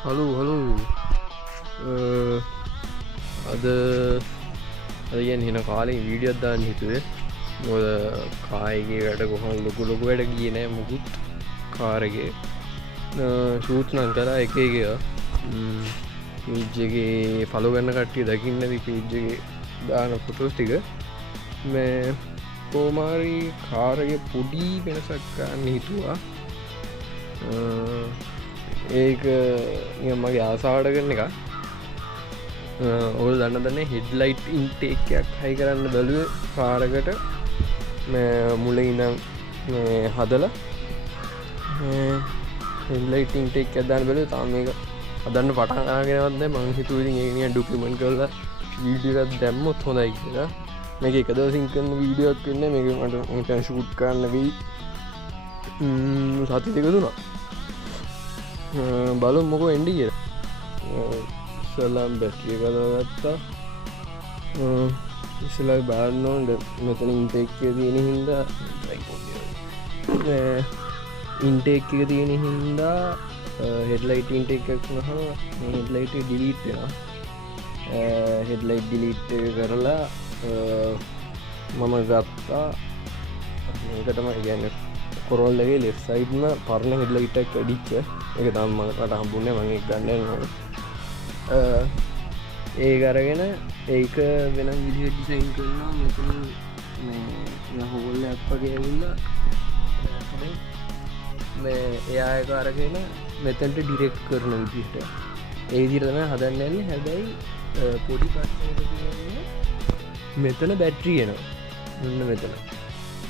හලු අද අදගෙන් හෙන කාලින් වීඩියත් දාන්න හිතුවේ මොද කායගේ වැඩ කොහොම ලොකු වැඩ ගිය නෑ මුකුත් කාරගේ ෂූට් නං කලා එකගේ පීජ්ජගේ ෆලෝ ගන්න කට්ටිය දකින්නද පීජ්ජගේ දාන ෆොටෝස් ටික මේ කෝමාරි කාරගේ පොඩි වෙනසක් ගන්න හිතුවා ඒක මගේ ආසාවට කරන එක ඔල් දන්න දන්න හෙඩ්ලයිට් ඉන්ටේක්යක් හයි කරන්න බැලුව පාරකට මුල ඉනම් හදල හෙඩ්ලයිට් ඉන්ටෙක් ඇදන්න බැලු තාම එක අදන්න පටන්ගෙනවත්ද මං හිතුවති ඒ ඩුකමෙන්ට් කරල වීඩියත් දැම්මොත් හොඳයි කියලා මේක එකද සිංකන්න වීඩියක් කන්න මේක මට ශූට් කරන්න වී සති දෙක දුනා බලු මොකෝ එන්ඩි කිය සලම් බැට්‍රිය කලගත්තා ඉස්සලයි බාන්නෝන්ට මෙතන ඉන්ටෙක්ය තියෙන හින්දා ඉන්ටෙක් එක තියෙන හින්දා හෙඩ්ලයිට ඉන්ටෙක් නහ හෙඩ්ලයිට ඩිලීට්ෙන හෙඩ්ලයිට් ඩිලිට් කරලා මම ගත්තා ඒකටම ඉගන්න කොරොල්ලගේ ලෙෆ් සයිඩ්ම පරණ හෙඩ්ලයිටක් ඩිච්ච එක තම්මට හම්බුන්න මගේ ගන්න ඒ අරගෙන ඒක වෙන විදිහ ඩිසයින් කරනවා මෙතන හෝල්ල අප්පගේ ඇවිල්ලා මේ එයායක අරගෙන මෙතැන්ට ඩිරෙක්් කරන විදිහට ඒ දිරතම හදන්නන්නේ හැබැයි පොඩි පට මෙතන බැට්‍රියනවා මෙන්න මෙතන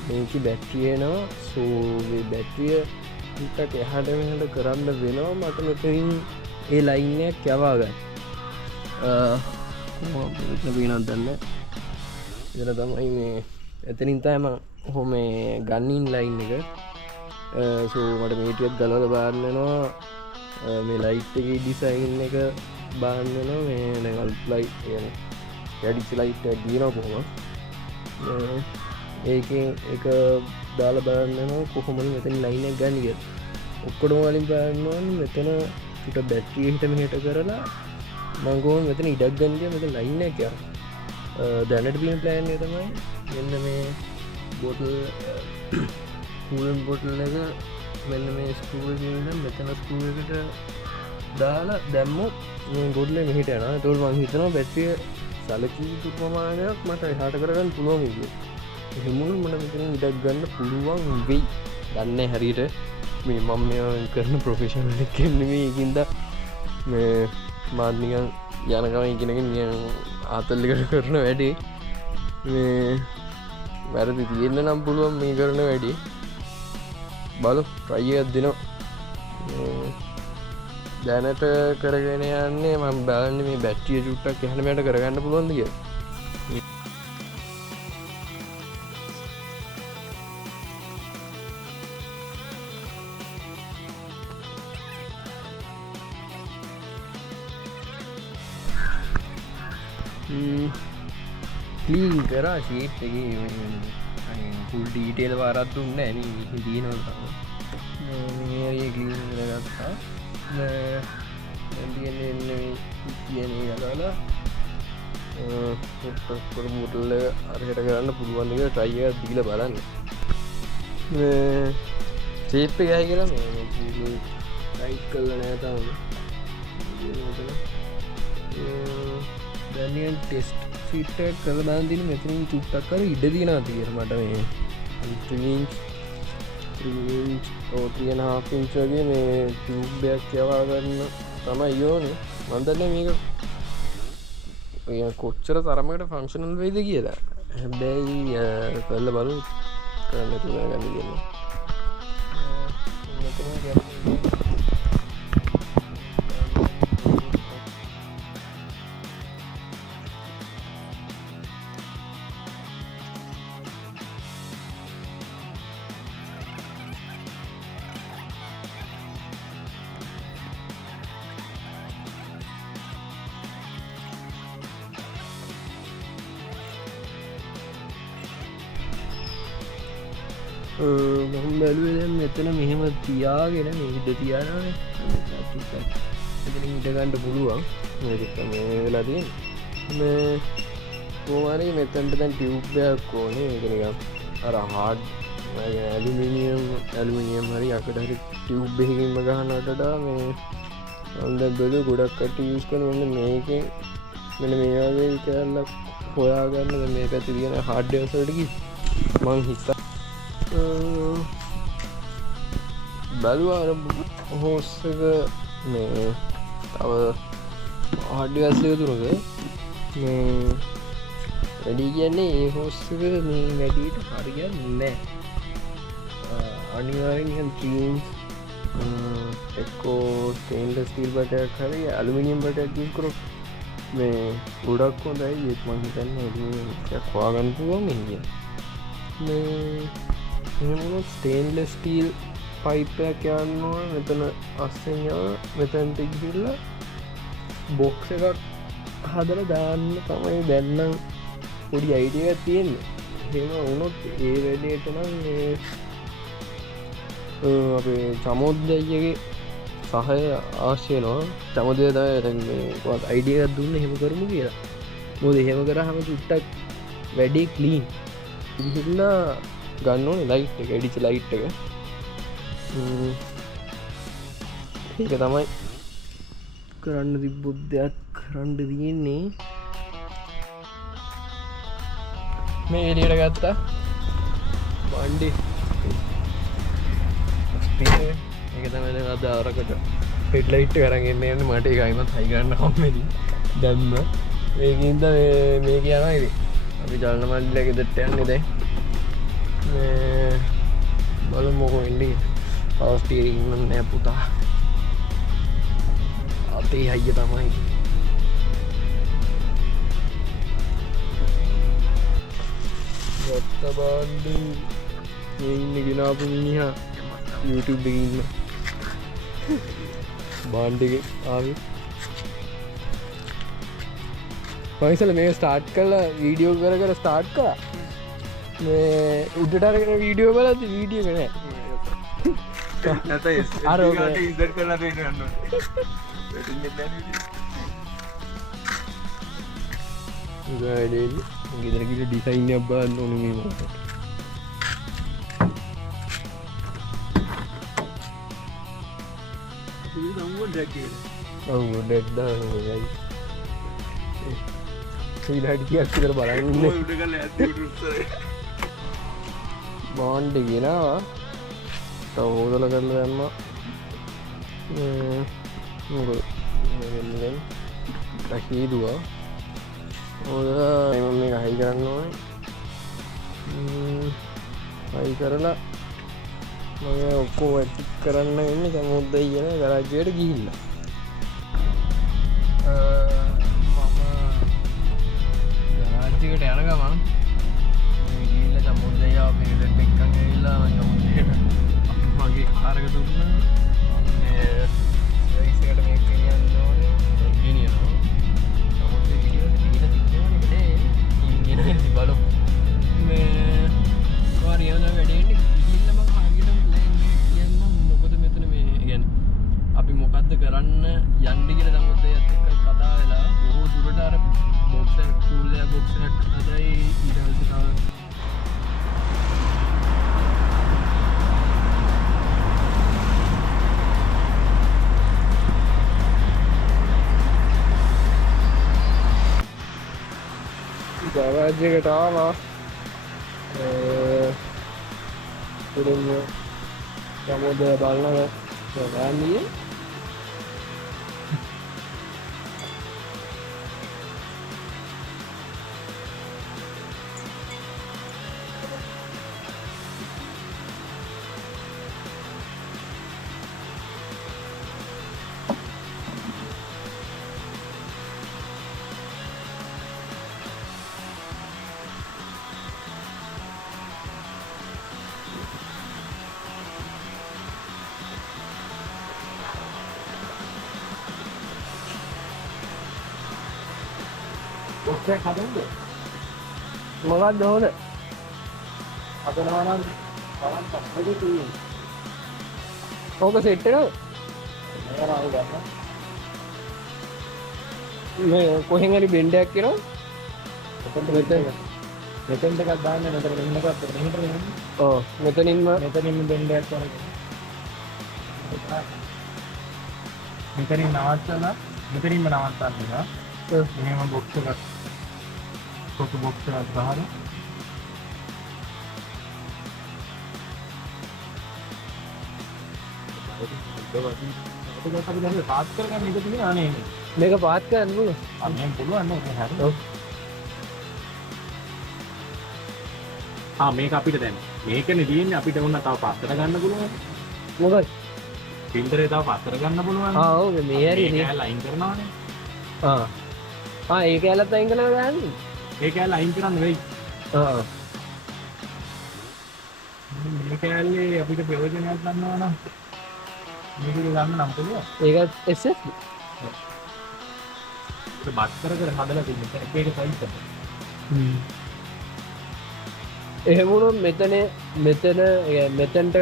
මේක බැට්‍රියනවා සෝවේ බැට්‍රිය ටක් එහට මෙහට කරන්න වෙනවා මට මෙතරින් ඒ ලයින්නයක් යවාගන්න පිනත් දන්න ඉදර තමයි මේ එතනින් තෑම හොම ගන්නින් ලයින් එක සෝ මට මේටියත් ගලල බාන්නනවා මේ ලයිට් එක ඩිසයින් එක බාන්නනවා මේ නැගල් ලයි් යඩිසි ලයිට් දීන කොහොම ඒක එක දාල බාන්නනවා කොහොමලින් මෙතන ලයිනක් ගන්නග ඔක්කොඩම වලින් බාන්නවන් මෙතන ට බැට්‍රිය හිටම හට කරලා මංගෝන් මෙතන ඉඩක් ගන්නග මෙත ලයින්න එක දැනට පින් ප්ලෑන් තමයි මෙන්න මේ බොටල් හූලන් බොටල් එක මෙන්න මේ ස්කූල් මෙතන ස්කූලකට දාලා දැම්මොත් ගොඩල මෙහිට යන තුල් මං හිතනවා බැට්‍රිය සලකී තුපමානයක් මට හට කරගන්න පුළුවන්ගේ එහෙමුණු මට මෙතන ඉඩක් ගන්න පුළුවන් වෙයි දන්න හැරිට මේ මම කරන ප්‍රොෆෙෂනල් කෙන්නෙමේ ඉකින්ද මේ මාධනිකන් යනකම ඉගෙනගෙන ආතල්ලිකට කරන වැඩේ මේ වැරදි තියෙන්න්න නම් පුළුවන් මේ කරන වැඩි බලු ප්‍රයියත් දෙනවා දැනට කරගෙන යන්නේ ම බැලන්න මේ බැට්ටිය චුට්ටක් හැනමට කරගන්න පුළුවන්දිය කලීන් කරා ශීට් එක පුල් ඩීටේල් වාරත් දුන්න ඇන හිදී නො කලීන් ගත්තා කියන ගලාලා මුටල්ල අරහට කරන්න පුළුවන්ක ට්‍රයිය දීල බලන්න සේප්ප ගහ කියලා රයිට් කල්ල නෑතම දැනියන් ටෙස්ට් ෆිට කළ බාන්දින මෙතනින් චුට්ටක් කර ඉඩ දිනා තියර මට මේ ඕතියන හාපිංචගේ මේ ටබයක් යවාගන්න තමයි යෝන මන්දන්න මේක කොච්චර තරමට ෆංක්ෂනල් වේද කියලා හැබැයි කල්ල බලු කරන්න තුරගන්න කියන්න මහම් බැලුව මෙතන මෙහෙම තියාගෙන ඉඩ තියාන මෙතනින් ඉඳ ගන්න පුළුවන් මේක මේ වෙලා තියෙන්නේ මේ කොහොමරි මෙතනට දැන් ටියුබ් එකක් ඕනේ මේක නිකන් අර හાર્ඩ් ඇලුමිනියම් හරි අකට හරි ටියුබ් එකකින්ම ගහනට වඩා මේ මම දැන් බැලුවා ගොඩක් කට්ටිය යූස් කරන මෙන්න මේකෙන් මෙන්න මේ වගේ කැලක් හොයාගන්න දැන් මේ පැත්තේ තියෙන හાર્ඩ්වෙයර්ස් වලට ගිහින් මං හිතා බලුවා අර හෝස් එක මේ තව හાર્ඩ්වෙයර්ස් එක තුනක මේ වැඩි කියන්නේ ඒ හෝස් එක මේ වැඩියට හරියන්නේ නැහැ අනිවාර්යෙන් නිකන් ටියුන්ස් එක්කෝ ස්ටේන්ලස් ස්ටීල් බටයක් හරි ඇලුමිනියම් බටයක් යූස් කරොත් මේ ගොඩක් හොඳයි ඒත් මං හිතන්නේ ඇලුමිනියම් එකක් හොයාගන්න පුළුවන් මේ කියන්නේ මේ එහෙම වුණොත් ස්ටේන්ලස් ස්ටීල් පයිප් එකක් යන්න ඕන මෙතන අස්සෙන් යන මෙතනට ගිහිල්ලා බොක්ස් එකක් හදලා දාන්න තමයි දැන් නම් පොඩි අයිඩියා එකක් තියෙන්නේ එහෙම වුණොත් ඒ වැඩේට නම් මේ අපේ චමෝද්දයගේ සහය අවශ්‍ය වෙනවා චමෝදය තමයි අයිඩියා එකක් දුන්න එහෙම කරමු කියලා මොකද එහෙම කරාම චුට්ටක් වැඩේ ක්ලීන් ඉතින්ලා ගන්න ඕනේ ලයිට් එක එඩිච් ලයිට් එක ඒක තමයි කරන්න තිබ්බොත් දෙයක් කරන්න තියෙන්නේ මේ එළියට ගත්තා බණ්ඩි ඒක තමයි දැන් අද ආරකට හෙඩ්ලයිට් එක අරන් එන්න යන්නේ මට ඒක අයිමත් හයි ගන්න කම්මැලි දැම්ම මේකින්ද මේක යනවා ඉතින් අපි චලන මණ්ඩලයේ ගෙදරට යන්නේ දැන් මේ බලමු මොකෝ වෙන්නේ පවර් ස්ටියරින් නම් නෑ පුතා අතේ හයිය තමයි ගත්ත බණ්ඩි මේ ඉන්නේ ගෙනාපු මිනිහා YouTube එකේ ඉන්න බාන්ඩ් එකේ ආවේ පයිසල මේ ස්ටාර්ට් කරලා වීඩියෝ කර ස්ටාර්ට් කරා මේ උඩට අරගෙන වීඩියෝ බලද්දි වීඩියෝ එක නෑ නැත අර ඔක ඉන්සර්ට් කරලා දෙන්න යන්න ඕනේ වෙටින් එක නෑ වීඩියෝ ගෙදර ගිහලා ඩිසයින් එකක් බලන්න ඕනේ මේ මොකක්ද බෝන්්ඩ ගෙනවා හෝදල කරල දැම්ම රැකීදවා හෝද එම මේ හයි කරන්න ඕන හයි කරලා මගේ ඔක්කෝ ඇටි කරන්න වෙන්න සමුද්දයි කියන ගරාජයට ගිහිල්ල ගරාජ්‍යකට යන ගමන් ගිහිල්ල සමුද්දයා පිරිලට එක්කන් ගිහිල්ලා සමුද්දයට මගේ කාරක දුන්න සයිසකට මේක ගෙනියන්න ඕනේ ගෙනියනවා සමුද්දේ ගිහිල්ලා තිබ්බේ ඉන්නේ බලමු මේ කාරියන වැඩේට මොකක්ද කරන්න යන්න කියලා සමුද්දයත් එක්ක කතා වෙලා බොහෝ දුරට අර බොක්ස් එක කූල් එක බොක්ස් එකක් හදයි ඊට පස්සේ තව ගාරාජ් එකට ආවා පුරුම සමුද්දය බලනවා ගාන්නේ ඔක්සේ හදන්නේ මොකක්ද හොද හදනවා නම් බලන්න පස්සේ තියෙන්නේ ඕක සෙට් එකද මේක ආව ගන්න මේ කොහෙන් හරි බෙන්ඩයක් කියනවා. මෙතෙන්ට එකක් දාන්න මෙතන මෙන්නකත් මෙහෙට එන්න. ඔව් මෙතනින්ම මෙතනින් බෙන්ඩයක් කරගෙන. මෙතනින් නවත්තලා මෙතනින්ම නවත්තන්න නේද? මෙහෙම බොක්ස් එකක් පොතු බොක්ස් එකක් ගහලා අපි දැන් පාත් කරගන්න එක තියෙන අනේ මේක පාත් කරන්න පුළුවන්. අනේ පුළුවන් නේද හරි. ඔව්. මේක අපිට දැන් මේකනේ තියෙන්නේ අපිට වුණා තව පාත් කරගන්න පුළුවන්. මොකද? ෆිල්ටරේ තව පාත් කරගන්න පුළුවන්. ඔව් මේ හරි නේ. ඒක ලයින් කරනවානේ. ඒක ඇලත් අයින් කරලා ගන්නේ. ඒක ලයින් කරන්න වෙයි. මේක ඇල්ලේ අපිට ප්‍රයෝජනයක් ගන්නවා නම් මේක ගන්න නම් පුළුවන්. ඒක SS ඒක බත් කර හදලා තියෙන එක සයිස් එක. එහෙම වුණොත් මෙතනට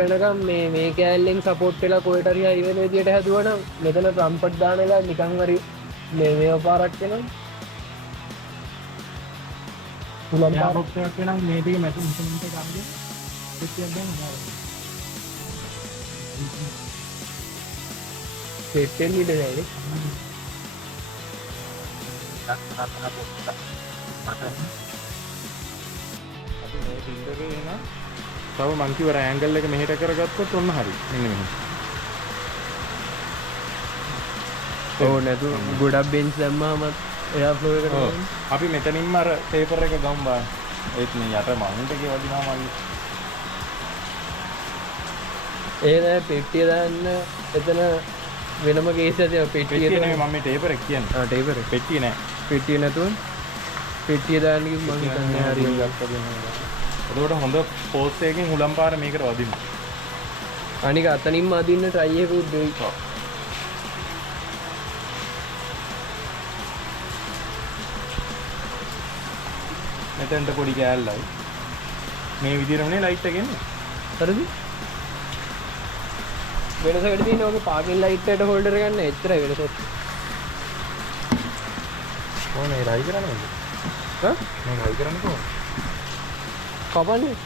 වෙනකම් මේ කෑල්ලෙන් සපෝට් වෙලා කොහෙට හරි හයි වෙන විදියට හැදුවනම් මෙතන ට්‍රම්පට් දාන එක නිකන් හරි මේව පාරක් වෙනවා. පුලම් පාරක් වෙනවා මේ ටික මැද ඉන්ටර්නෙට් එක ගන්න. පිටියක් දැන් නෑ. සෙට් වෙන්නේ නැහැ. අපි මේ ෆිල්ටරේ එන තව මං කිව්වර ඇන්ගල් එක මෙහෙට කරගත්තොත් ඔන්න හරි. මෙන්න මෙහෙම. ඔව් නේද ගොඩක් බෙන්ච් දැම්මාම එයා ෆ්ලෝ එකට යනවා. අපි මෙතනින්ම අර පේපර් එක ගමු බා. ඒත් මේ යට මවුන්ට් එකේ වදිනවා මගේ. ඒ නෑ පෙට්ටිය දාන්න එතන වෙනම කේස් එකක් තියෙනවා. පෙට්ටිය නෙමෙයි මම මේ ටේපර් එක කියන්නේ. ටේපර් එක. පෙට්ටිය නෑ. පෙට්ටිය නැතුව පෙට්ටිය දාන්න කිව්ව මම හිතන්නේ හරියට ගත්තා දෙනවා. එතකොට හොඳ පෝස්ට් එකකින් හුලම් පාර මේකට වදින්න. අනික අතනින්ම අදින්න try එකකුත් දෙයි. මෙතෙන්ට පොඩි කෑල්ලයි. මේ විදිහටමනේ ලයිට් එක එන්නේ. හරිද? වෙනසකට තියෙන ඔගේ පාකින් ලයිට් එකට හෝල්ඩර් ගන්න එච්චරයි වෙනසක්. ඕනේ රයි කරන්නේ. හා? මම රයි කරන්නේ කොහොමද? කපන්නේ.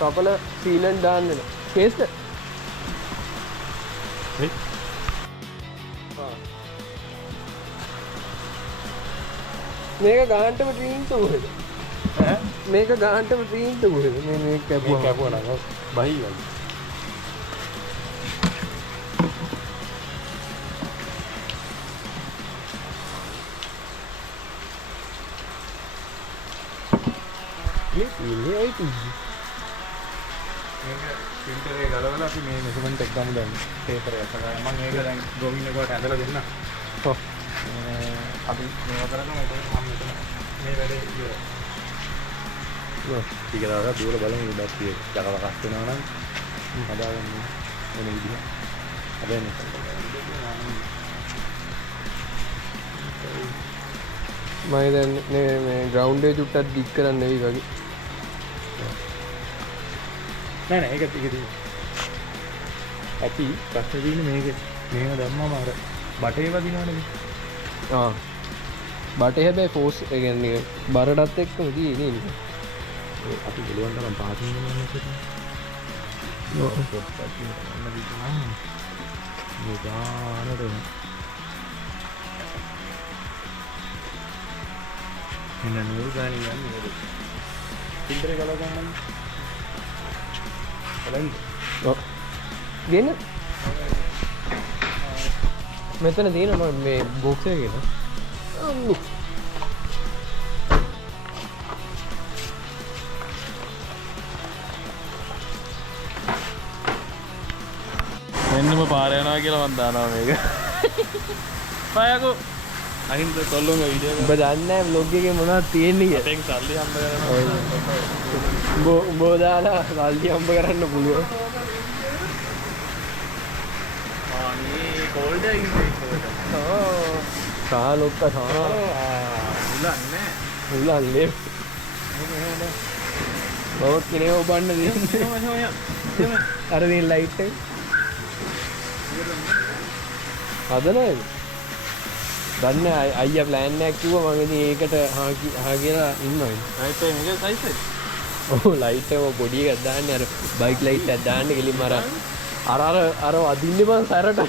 කපල සීලන්ට් දාන්න වෙනවා. කේස්ද? එයි. මේක ගාහන්ටම ට්‍රීන් තුහෙද? ඈ? මේක ගාහන්ටම ට්‍රීන් තුහෙද? මේ කැපුවා. මේ කැපුවා නම් බහි වයි. ඉන්නේ ඇයි තියෙන්නේ? මේක ෆිල්ටරේ ගලවලා අපි මේ මෙෂර්මන්ට් එක ගමු දැන් පේපර් එක ගන්න. මම ඒක දැන් ගොවින් එකට ඇඳලා දෙන්න. ඔව්. අපි මේව කරගමු. ඒක මම මෙතන මේ වැඩේ ඉවරයි. ටික දවසක් දුර බලමු ඉඩක් තියෙයි. ජගවකස් වෙනවා නම් හදාගන්න වෙන විදිහ. හැබැයි මම දැන් මේ ග්‍රවුන්ඩ් එක චුට්ටක් දික් කරන්න වෙයි වගේ. නෑ ඒක තියෙන්නේ. අපි ප්‍රශ්නේ තියෙන්නේ මේක මේව දැම්මම අර බටේ වදිනවනේ. බටේ හැබැයි ෆෝස් ඒ කියන්නේ බරටත් එක්කම තියෙන්නේ නේ. අපි බලවන් තරම් පාටින් යනවා නේද? ඔව් පොට්ටක් යන්න දිනවා. මේ ගානට එන්න නූල් ගාන යන්නේ නේද? ෆිල්ටරේ ගලව ගන්න. බලන්න. ඔව්. ගෙන මෙතන තියෙනවා මේ බොක්ස් එකේ නේ. අම්මු. මෙන්නම පාර යනවා කියලා මම දානවා මේක. පායකෝ අහින්ද කොල්ලොන්ග වීඩියෝ එක. ඔබ දන්නේ නැහැ vlog එකේ මොනවද තියෙන්නේ කියලා. අතෙන් සල්ලි හම්බ කරනවා. උඹ දාලා සල්ලි හම්බ කරන්න පුළුවන්. අනේ කෝල්ඩ් එකක් ඉන්නේ. කාලොක්ක සා. උලන්නේ. උලන්නේ. බවත් කෙනේ ඔබන්න දෙන්නේ. අර දින ලයිට් එක. හදනවද? දන්නේ අයියා ප්ලෑන් එකක් කිව්වා මම ඉතින් ඒකට හා කියලා ඉන්නවා. ලයිට් එක මේක සයිස් එක. ඔව් ලයිට් එක පොඩි එකක් දාන්නේ අර බයික් ලයිට් එකක් දාන්නේ කෙලින්ම අර අදින්නේ මං සැරට.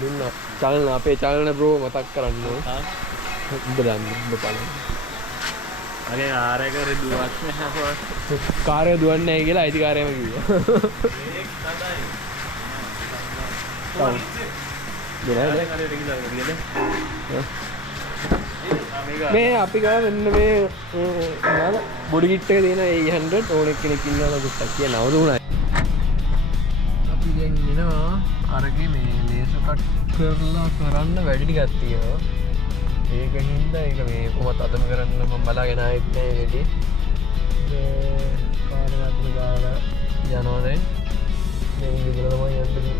දුන්න චලන අපේ චලන බ්‍රෝ මතක් කරන්න ඕන. උඹ දන්නේ උඹ බලන්න. අගේ ආර එක දුවත් නැහැ. කාර්ය දුවන්නේ නැහැ කියලා අයිතිකාරයම කිව්වා. ඒක තමයි. මේ අපි ගාව මෙන්න මේ බොඩි කිට් එක තියෙන 800 ඕන කෙනෙක් ඉන්නවා ගුට්ටක් කියන අවුරුණයි. අපි දැන් එනවා අරගේ මේ ලේසර් කට් කරලා කරන්න වැඩි ටිකක් තියෙනවා. ඒකින්ද ඒක මේ කොහොමද අදම කරන්න මම බලාගෙන ආයෙත් මේ වැඩි. මේ කාර්ය අතුරු දාලා යනවා දැන්. මේ විදිහට තමයි යන්නේ.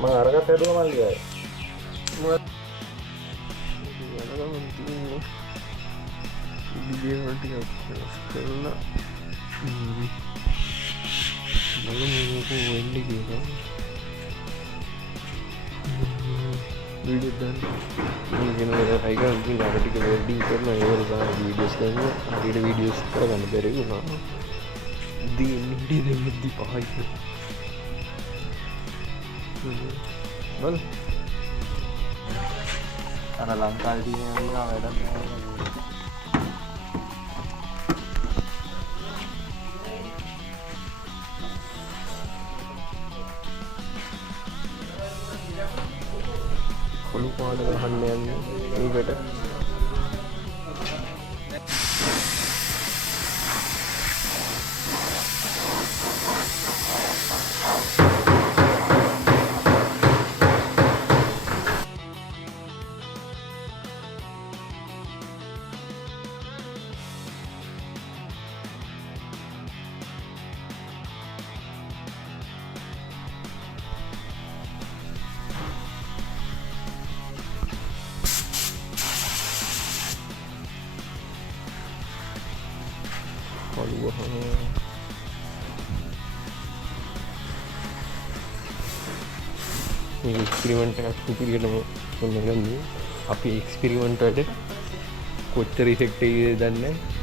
මම අරකට හැදුවා මල්ලියයි. විදියෝ ටිකක් කරලා බලමු වෙන්නේ කියලා. වීඩියෝ දාන්න. ඉතින් අයිගන් ඉතින් අර ටික වෙඩින් කරනවා ඒ වගේ වීඩියෝස් ගන්නවා. හරියට වීඩියෝස් කරගන්න බැරි වුණා. දෙන්නේ පහයි. බල අර ලංකාවේ තියෙන ඒවා වැඩක් නැහැ. කොළු පාට ගහන්න යන්නේ ඒකට. මේ එක්ස්පෙරිමන්ට් එකක් සුපිරියටම කරගන්නේ. අපි එක්ස්පෙරිමන්ට් වලට කොච්චර ඉෆෙක්ට් එකද දන්නේ නැහැ.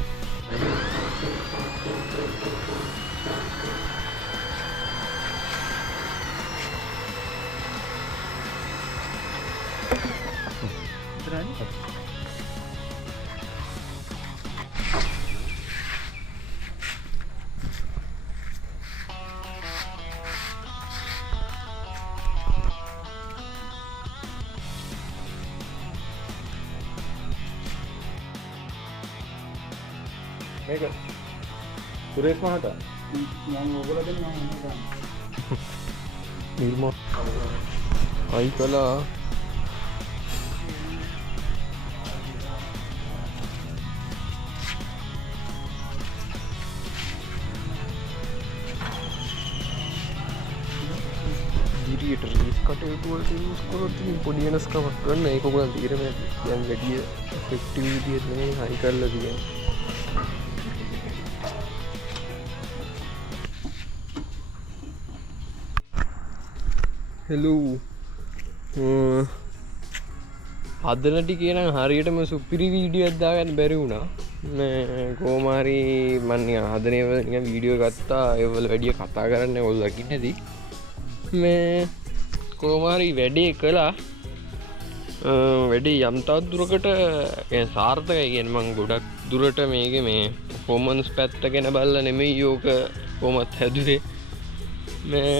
මේක සුරේෂ් මහතා මම ඔයගොල්ලෝ දෙන්න මම නිර්මා අයි කලා දිරියට රීස් කටයුතුවලට යස් කරොත් පොඩි වෙනස්කමක් කරන්න ඒක ඔයගොල්ලන් තීරණය දැන් වැඩි ඉෆෙක්ටිව් විදියට නෙමෙයි හයි කරලා තියෙන්නේ. හෙලෝ හදන ටිකේ නම් හරියටම සුපිරි වීඩියෝ එකක් දාගන්න බැරි වුණා. මේ කොහොම හරි මම නිකන් හදන ඒවා නිකන් වීඩියෝ ගත්තා ඒවල වැඩි කතා කරන්න ඕගොල්ලෝ දකින්න ඇති. මේ කොහොම හරි වැඩේ කළා. වැඩේ යම් තාක් දුරකට සාර්ථකයි කියන්නේ මම ගොඩක් දුරට මේකේ මේ පර්ෆෝමන්ස් පැත්ත ගැන බලලා නෙමෙයි යෝක කොහොමත් හැදුවේ. මේ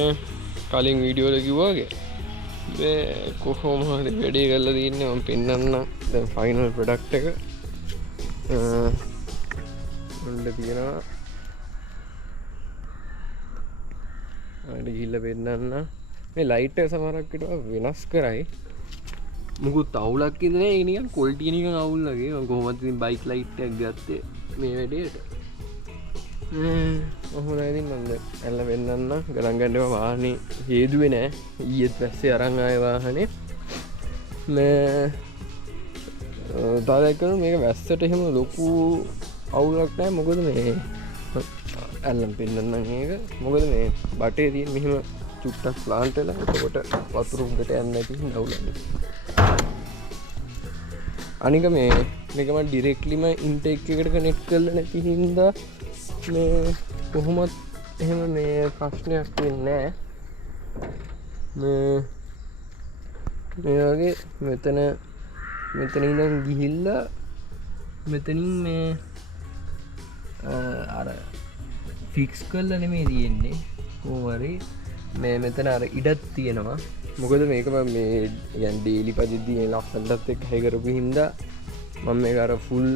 කලින් වීඩියෝ වල කිව්වා වගේ මේ කොහොම හරි වැඩේ කරලා තින්නේ මම පෙන්නන්න දැන් ෆයිනල් ප්‍රොඩක්ට් එක ඔන්න තියෙනවා අර ගිහිල්ලා පෙන්නන්න මේ ලයිට් එක සමහරක් විතර වෙනස් කරයි මුකුත් අවුලක් ඉඳනේ ඒක නිකන් ක්වොලිටි නිකන් අවුල් වගේ මම කොහොමද ඉතින් බයික් ලයිට් එකක් ගත්තේ මේ වැඩේට ඔහොමයි ඉතින් මම ඇල්ල වෙන්නන්න ගණන් ගන්නවා වාහනේ හේදුවේ නෑ ඊයේත් පස්සේ අරන් ආයේ වාහනේ මේ තාලෙකන මේක වැස්සට එහෙම ලොකු අවුලක් නෑ මොකද මේ ඇල්ලම් පෙන්නන්නම් ඒක මොකද මේ බටේ තියෙන මෙහෙම චුට්ටක් ප්ලාන්ට් වෙලා එතකොට වතුර උඩට යන්නේ නැති හින්දා අවුලන්නේ අනික මේක මම ඩිරෙක්ට්ලිම ඉන්ටේක් එකට කනෙක්ට් කරලා නැති හින්දා මේ කොහොමත් එහෙම මේ ප්‍රශ්නයක් වෙන්නේ නැහැ මේ වගේ මෙතන ඉඳන් ගිහිල්ලා මෙතනින් මේ අර ෆික්ස් කරලා නෙමෙයි තියෙන්නේ කොහොම හරි මේ මෙතන අර ඉඩක් තියෙනවා මොකද මේක මම මේ يعني ඩේලි පදිද්දී ලස්සනටත් එක්ක හයි කරපු හින්දා මම මේක අර ෆුල්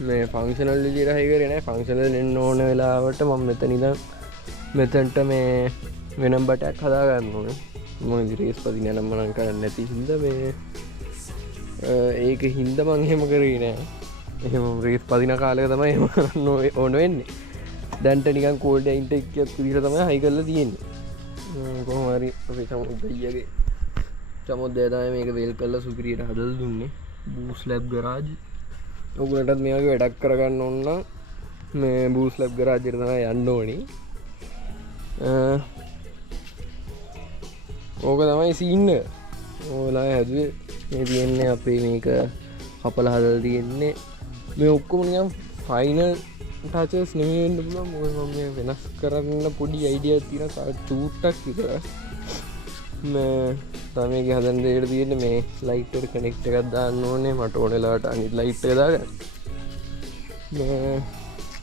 මේ ෆන්ක්ෂනල් විදිහට හයි කරේ නැහැ ෆන්ක්ෂනල් වෙන්න ඕන වෙලාවට මම මෙතන ඉඳන් මෙතනට මේ වෙනම බටයක් හදා ගන්න ඕනේ මම රේස් පදින්න නම් මම කරන්නේ නැති හින්දා මේ ඒක හින්දා මම එහෙම කරේ නෑ එහෙම රේස් පදින කාලෙක තමයි එහෙම කරන්න ඕන වෙන්නේ දැන්ට නිකන් කෝල්ඩ් ඉන්ටේක් එකක් විදිහට තමයි හයි කරලා තියෙන්නේ කොහොම හරි අපේ සමුද්දයියගේ සමුද්දය තමයි මේක වෙල් කරලා සුපිරියට හදලා දුන්නේ බූස් ලැබ් ගරාජ් ඔයගොල්ලන්ටත් මේ වගේ වැඩක් කරගන්න ඕන නම් මේ බූස් ලැබ් ගරාජ් එකට තමයි යන්න ඕනි ඕක තමයි සීන් එක ඕලා හැදුවේ මේ තියෙන්නේ අපේ මේක කපලා හදලා තියෙන්නේ මේ ඔක්කොම නිකන් ෆයිනල් ටචස් නෙමෙයි වෙන්න පුළුවන් මොකද මම මේ වෙනස් කරන්න පොඩි අයිඩියාවක් තියෙනවා තව චූට්ටක් විතර මේ තමයි මේක හදන්න දෙයට තියෙන්නේ මේ ලයිට් එකට කනෙක්ට් එකක් දාන්න ඕනේ මට ඕන වෙලාවට අනිත් ලයිට් එක දාගන්න මේ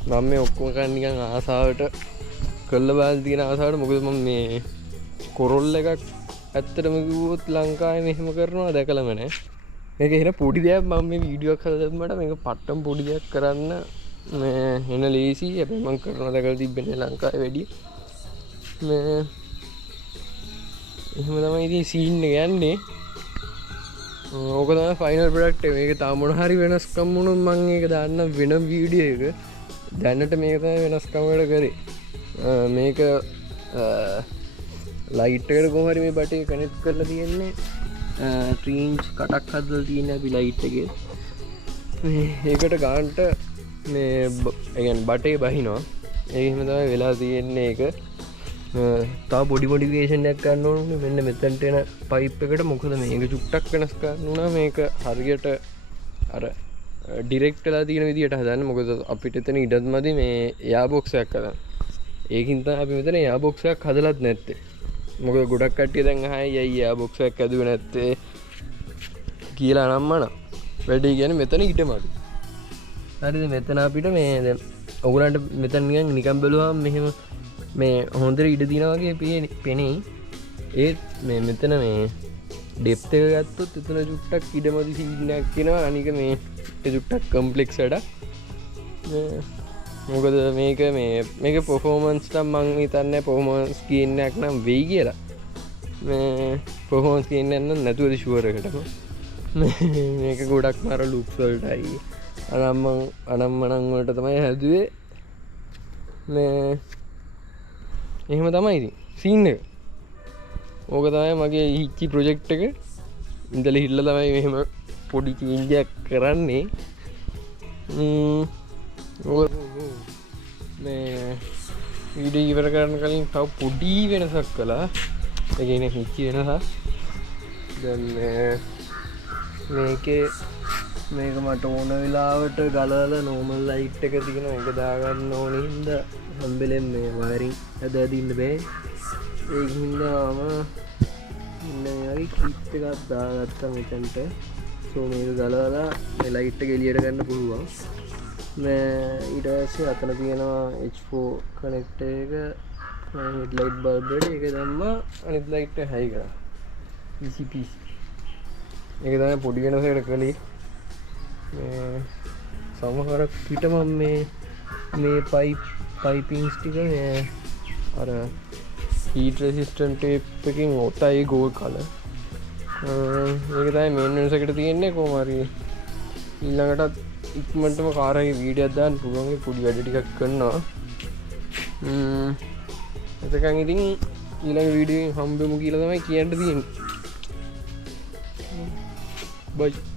මම මේ ඔක්කොම කරන් නිකන් ආසාවට කළා බලලා තියෙන ආසාවට මොකද මම මේ කොරොල් එකක් ඇත්තටම කිව්වොත් ලංකාවේ මෙහෙම කරනවා දැකලම නෑ මේක එහෙන පොඩි දෙයක් මම මේ වීඩියෝ එකක් හදලා දැම්මට මේක පට්ටම් පොඩි දෙයක් කරන්න මේ එන ලේසි හැබැයි මම කරනවා දැකලා තිබෙන්නේ ලංකාවේ වැඩි මේ එහෙම තමයි ඉතින් සීන් එක යන්නේ ඕක තමයි ෆයිනල් ප්‍රොඩක්ට් එක මේක තාම මොන හරි වෙනස්කම් වුණොත් මම ඒක දාන්න වෙන වීඩියෝ එක දැනට මේක තමයි වෙනස්කම් වල කරේ මේක ලයිට් එකට කොහොම හරි මේ බටේ කනෙක්ට් කරලා තියෙන්නේ 3 ඉන්ච් කටක් හදලා තියෙන අපි ලයිට් එකේ ඒකට ගානට මේ يعني බටේ බහිනවා ඒක එහෙම තමයි වෙලා තියෙන්නේ ඒක තව බොඩි මොඩිෆිකේෂන් එකක් කරන්න ඕනේ මෙන්න මෙතනට එන පයිප් එකට මොකද මේක චුට්ටක් වෙනස් කරන්න උනා මේක හරියට අර ඩිරෙක්ට් වෙලා තියෙන විදියට හදන්න මොකද අපිට එතන ඉඩත් මදි මේ එයා බොක්ස් එකක් හදන්න ඒකින් තමයි අපි මෙතන එයා බොක්ස් එකක් හදලත් නැත්තේ මොකද ගොඩක් කට්ටිය දැන් අහයි අයියා එයා බොක්ස් එකක් හදුවේ නැත්තේ කියලා නම්මන වැඩි කියන්නේ මෙතන ඉඩමඩි හරිද මෙතන අපිට මේ දැන් ඔයගලන්ට මෙතන නිකන් බැලුවාම මෙහෙම මේ හොඳට ඉඩ දිනා වගේ පෙනේ ඒත් මේ මෙතන මේ ඩෙප්ත් එක ගත්තොත් එතන චුට්ටක් ඉඩමදි සීන් එකක් තියෙනවා අනික මේ චුට්ටක් කම්ප්ලෙක්ස් වැඩක් මොකද මේක පර්ෆෝමන්ස් නම් මං හිතන්නේ පර්ෆෝමන්ස් ගේන් එකක් නම් වෙයි කියලා මේ කොහොම කියන්න නැතුවද ශුවරකටම මේක ගොඩක් මර ලුක්වල්ටයි අනම්මනංවලට තමයි හැදුවේ මේ එහෙම තමයි සීන්න එක ඕක තමයි මගේ හිච්චි ප්‍රොජෙක්් එක ඉඳල හිල්ල තමයි මෙහෙම පොඩි චීන්ජයක් කරන්නේ මේ වීඩ ඉවර කරන්න කලින් තව පොඩි වෙනසක් කලා එකන හිච්චි වෙනසක් දැන් මේකේ මේක මට ඕන වෙලාවට ගලල නෝමල් ලයිට් එක තිගෙන එක දාගන්න ඕන හින්ද හම්බෙලෙන් මේ වරින් ඇද දින්න බෑ ඒ හින්දාම ඉන්නගේ කිප් එකත් දාගත්ත මෙතැන්ට සෝ මේක ගලලා ලයිට්ට ගෙලියට ගන්න පුළුවන් ඊටස්සේ අතන තියෙනවා H4 කනෙක්ට එක හෙඩ්ලයිට් බල්බඩ එක දම්ම අනිත් ලයිට්ට හැයි කර පිසිපිසි එක තම පොඩි වෙනසට කළේ සමහරක් පිටම මේ පයිපින්ස් ටික අර හීට රෙසිස්ටන් ටේප් එකින් ඔතයි ගෝල් කල ඒක තයි මේන්සකට තියෙන්නේ කෝමරී ඊල්ළඟටත් ඉක්මටම කාරගේ වීඩ අදදාන් පුළුවන්ගේ පුඩි වැඩ ටිකක් කරන්නවා එතකං ඉතින් ඊළඟ වීඩිය හම්බෙමු කියල තමයි කියන්න තියෙන් බයි